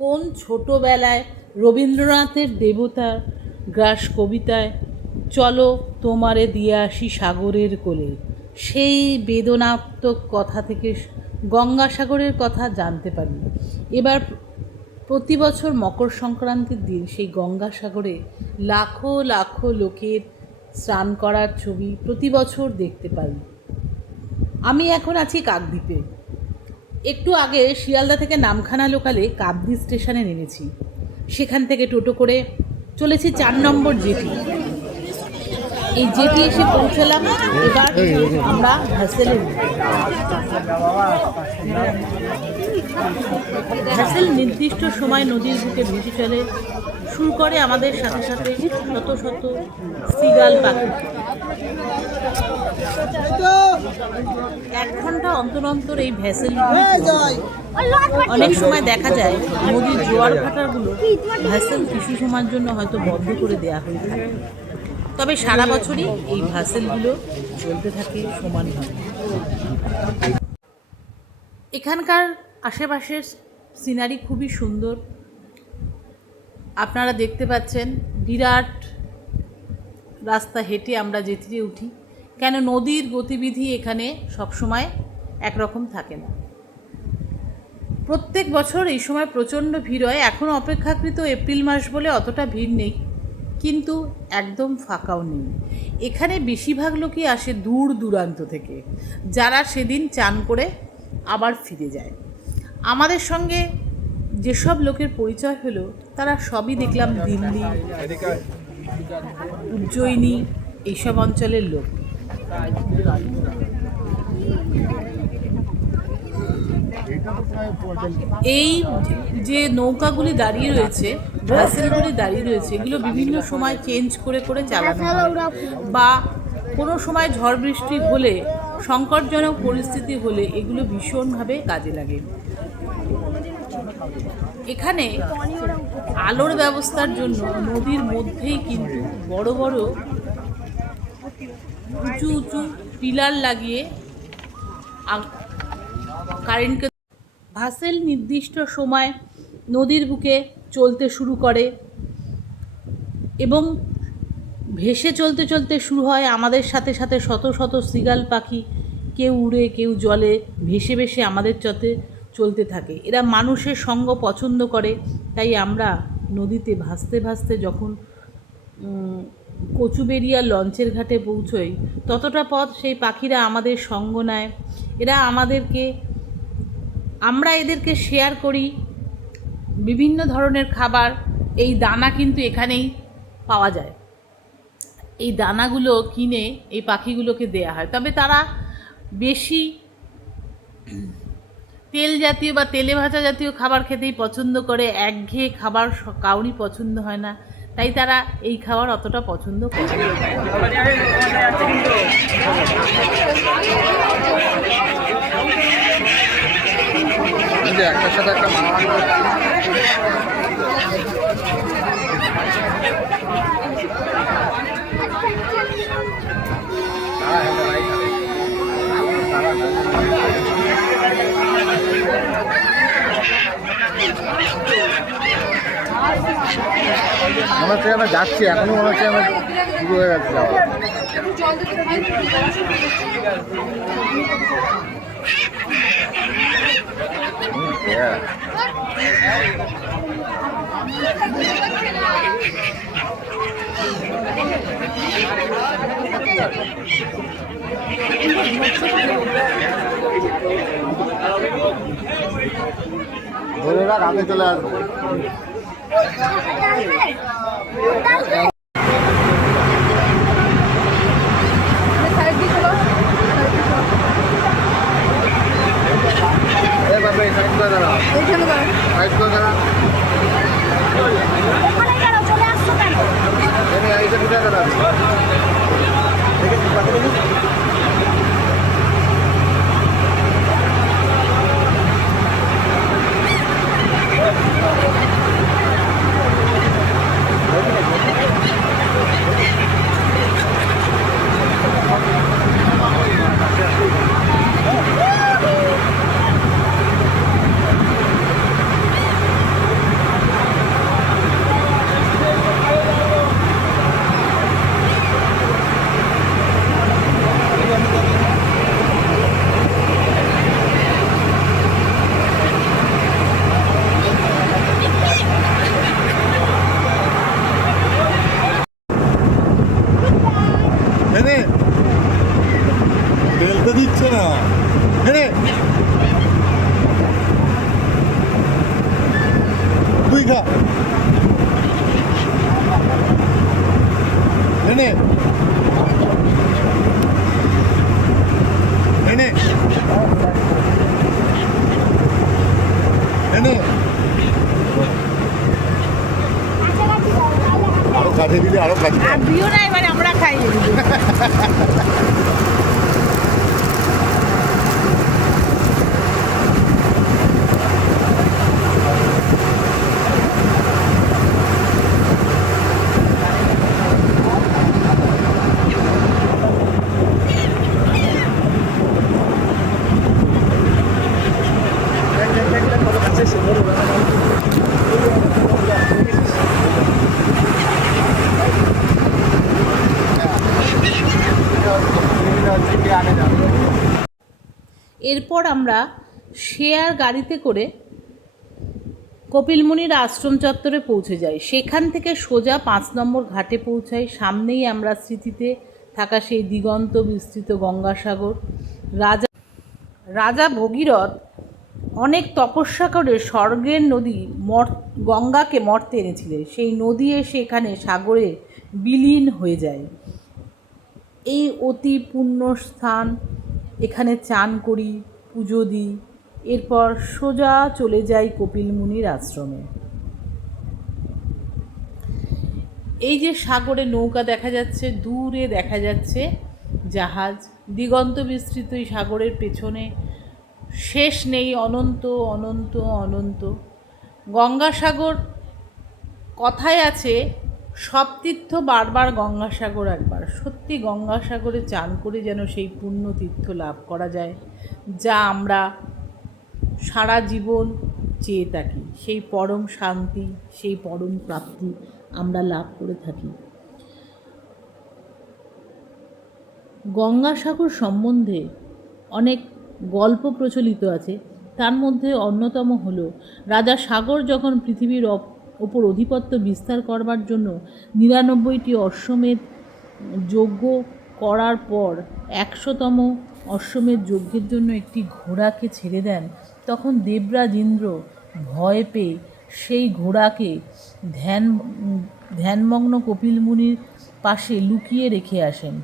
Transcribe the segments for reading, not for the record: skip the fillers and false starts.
কোন ছোটোবেলায় রবীন্দ্রনাথের দেবতার গ্রাস কবিতায় চলো তোমারে দিয়ে আসি সাগরের কোলে, সেই বেদনাত্মক কথা থেকে গঙ্গাসাগরের কথা জানতে পারি। এবার প্রতি বছর মকর সংক্রান্তির দিন সেই গঙ্গাসাগরে লাখো লাখো লোকের স্নান করার ছবি প্রতি বছর দেখতে পাই। আমি এখন আছি কাকদ্বীপে। একটু আগে শিয়ালদা থেকে নামখানা লোকালে কাকদ্বীপ স্টেশনে নেমেছি। সেখান থেকে টোটো করে চলেছি 4 নম্বর জেটি। এই জেটি এসে পৌঁছলাম। এবার আমরা ভ্যাসেল নির্দিষ্ট সময় নদীর বুকে ভেসে চলে, শুরু করে আমাদের সাথে সাথে শত শত সিগাল পাখি। 1 ঘন্টা অন্তর অন্তর এই ভ্যাসেল অনেক সময় দেখা যায় নদীর জোয়ার ভাটাগুলো ভ্যাসেল কিছু সময়ের জন্য হয়তো বন্ধ করে দেওয়া হয়ে থাকে, তবে সারা বছরই এই ভ্যাসেলগুলো চলতে থাকে সমানভাবে। এখানকার আশেপাশের সিনারি খুবই সুন্দর। আপনারা দেখতে পাচ্ছেন বিরাট রাস্তা হেঁটে আমরা জেটিতে উঠি, কেন নদীর গতিবিধি এখানে সবসময় একরকম থাকে না। প্রত্যেক বছর এই সময় প্রচণ্ড ভিড় হয়। এখন অপেক্ষাকৃত এপ্রিল মাস বলে অতটা ভিড় নেই, কিন্তু একদম ফাঁকাও নেই। এখানে বেশিরভাগ লোকই আসে দূর দূরান্ত থেকে, যারা সেদিন চান করে আবার ফিরে যায়। আমাদের সঙ্গে যেসব লোকের পরিচয় হলো তারা সবই দেখলাম দিল্লি, উজ্জয়িনী এইসব অঞ্চলের লোক। এই যে নৌকাগুলি দাঁড়িয়ে রয়েছে, ভ্যাসেলগুলি দাঁড়িয়ে রয়েছে, এগুলো বিভিন্ন সময় চেঞ্জ করে করে চালানো হয়, বা কোনো সময় ঝড় বৃষ্টি হলে, সংকটজনক পরিস্থিতি হলে এগুলো ভীষণভাবে কাজে লাগে। এখানে আলোর ব্যবস্থার জন্য নদীর মধ্যেই কিন্তু বড় বড় উঁচু উঁচু পিলার লাগিয়ে কারেন্টকে। ভ্যাসেল নির্দিষ্ট সময় নদীর বুকে চলতে শুরু করে এবং ভেসে চলতে চলতে শুরু হয় আমাদের সাথে সাথে শত শত সিগাল পাখি, কেউ উড়ে কেউ জলে ভেসে ভেসে আমাদের সাথে চলতে থাকে। এরা মানুষের সঙ্গ পছন্দ করে, তাই আমরা নদীতে ভাসতে ভাসতে যখন কচুবেড়িয়া লঞ্চের ঘাটে পৌঁছই, ততটা পথ সেই পাখিরা আমাদের সঙ্গ নেয়। আমরা এদেরকে শেয়ার করি বিভিন্ন ধরনের খাবার। এই দানা কিন্তু এখানেই পাওয়া যায়। এই দানাগুলো কিনে এই পাখিগুলোকে দেয়া হয়, তবে তারা বেশি তেল জাতীয় বা তেলে ভাজা জাতীয় খাবার খেতেই পছন্দ করে। একঘেয়ে খাবার কাউরই পছন্দ হয় না, তাই তারা এই খাবার অতটা পছন্দ করে। একটার সাথে একটা মনে হচ্ছে আমরা যাচ্ছি, এখনই মনে হচ্ছে আমরা শুরু হয়ে গেছে যাওয়া। ধরে রাখ, আগে চলে আসবে। আরো কাজে দিলে আরো কাজে আর দিও না, এবারে আমরা খাইয়ে দেবো। এরপর আমরা শেয়ার গাড়িতে করে কপিল মুনির আশ্রম চত্বরে পৌঁছে যাই। সেখান থেকে সোজা 5 নম্বর ঘাটে পৌঁছাই। সামনেই আমরা স্মৃতিতে থাকা সেই দিগন্ত বিস্তৃত গঙ্গাসাগর। রাজা ভগীরথ অনেক তপস্যা করে স্বর্গের নদী গঙ্গাকে মর্তে এনেছিলেন। সেই নদী এসে এখানে সাগরে বিলীন হয়ে যায়। এই অতি পুণ্য স্থান, এখানে চান করি, পুজো দিই, এরপর সোজা চলে যাই কপিল মুনির আশ্রমে। এই যে সাগরে নৌকা দেখা যাচ্ছে, দূরে দেখা যাচ্ছে জাহাজ, দিগন্ত বিস্তৃত এই সাগরের পেছনে শেষ নেই, অনন্ত অনন্ত অনন্ত। গঙ্গাসাগর কথায় আছে, সব তীর্থ বারবার গঙ্গাসাগর একবার। সত্যি গঙ্গাসাগরে চান করে যেন সেই পুণ্য তীর্থ লাভ করা যায়, যা আমরা সারা জীবন চেয়ে থাকি। সেই পরম শান্তি, সেই পরম প্রাপ্তি আমরা লাভ করে থাকি। গঙ্গাসাগর সম্বন্ধে অনেক গল্প প্রচলিত আছে। তার মধ্যে অন্যতম হলো, রাজা সাগর যখন পৃথিবীর ওপর আধিপত্য বিস্তার করবার জন্য 99টি অশ্বমেধ যজ্ঞ করার পর 100তম অশ্বমেধ যজ্ঞের জন্য একটি ঘোড়াকে ছেড়ে দেন, তখন দেবরাজ ইন্দ্র ভয় পেয়ে সেই ঘোড়াকে ধ্যানমগ্ন কপিল মুনির পাশে লুকিয়ে রেখে আসেন।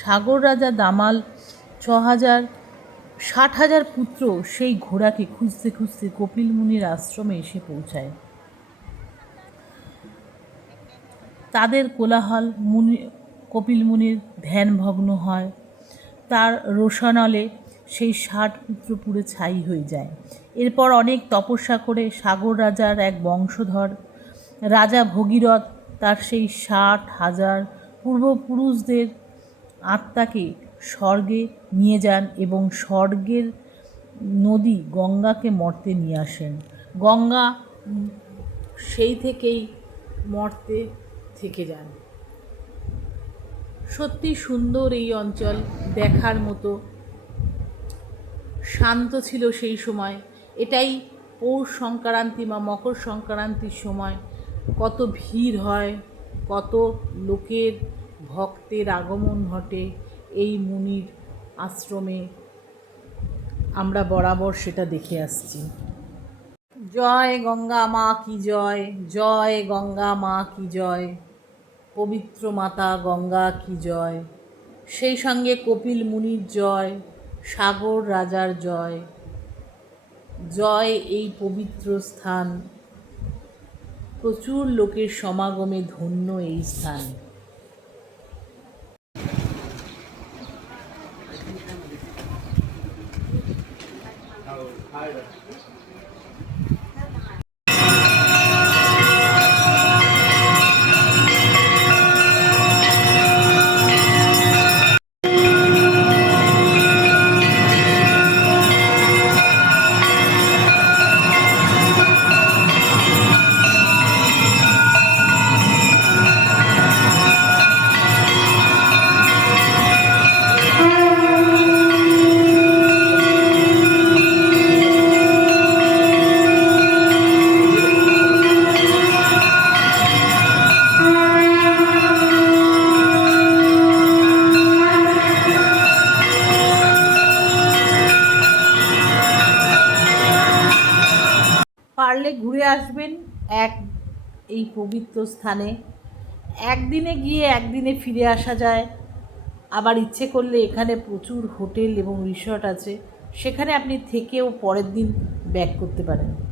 সাগর রাজা দামাল 60,000 পুত্র সেই ঘোড়াকে খুঁজতে খুঁজতে কপিল মুনির আশ্রমে এসে পৌঁছায়। তাদের কোলাহল কপিল মুনির ধ্যানভগ্ন হয়। তার রোষানলে সেই 60 পুত্র পুড়ে ছাই হয়ে যায়। এরপর অনেক তপস্যা করে সাগর রাজার এক বংশধর রাজা ভগীরথ তার সেই 60,000 পূর্বপুরুষদের আত্মাকে স্বর্গে নিয়ে যান এবং স্বর্গের নদী গঙ্গাকে মর্তে নিয়ে আসেন। গঙ্গা সেই থেকেই মর্তে থেকে যান। সত্যি সুন্দর এই অঞ্চল, দেখার মতো, শান্ত ছিল সেই সময়। এটাই পৌষ সংক্রান্তি বা মকর সংক্রান্তির সময় কত ভিড় হয়, কত লোকের ভক্তের আগমন ঘটে এই মুনির আশ্রমে। আমরা বরাবর সেটা দেখে আসছি। জয় গঙ্গা মা কি জয়, জয় গঙ্গা মা কি জয়, পবিত্র মাতা গঙ্গা কি জয়। সেই সঙ্গে কপিল মুনির জয়, সাগর রাজার জয়। জয় এই পবিত্র স্থান, প্রচুর লোকের সমাগমে ধন্য এই স্থান। পারলে ঘুরে আসবেন। এই পবিত্র স্থানে একদিনে গিয়ে একদিনে ফিরে আসা যায়। আবার ইচ্ছে করলে এখানে প্রচুর হোটেল এবং রিসর্ট আছে, সেখানে আপনি থেকেও পরের দিন ব্যাক করতে পারেন।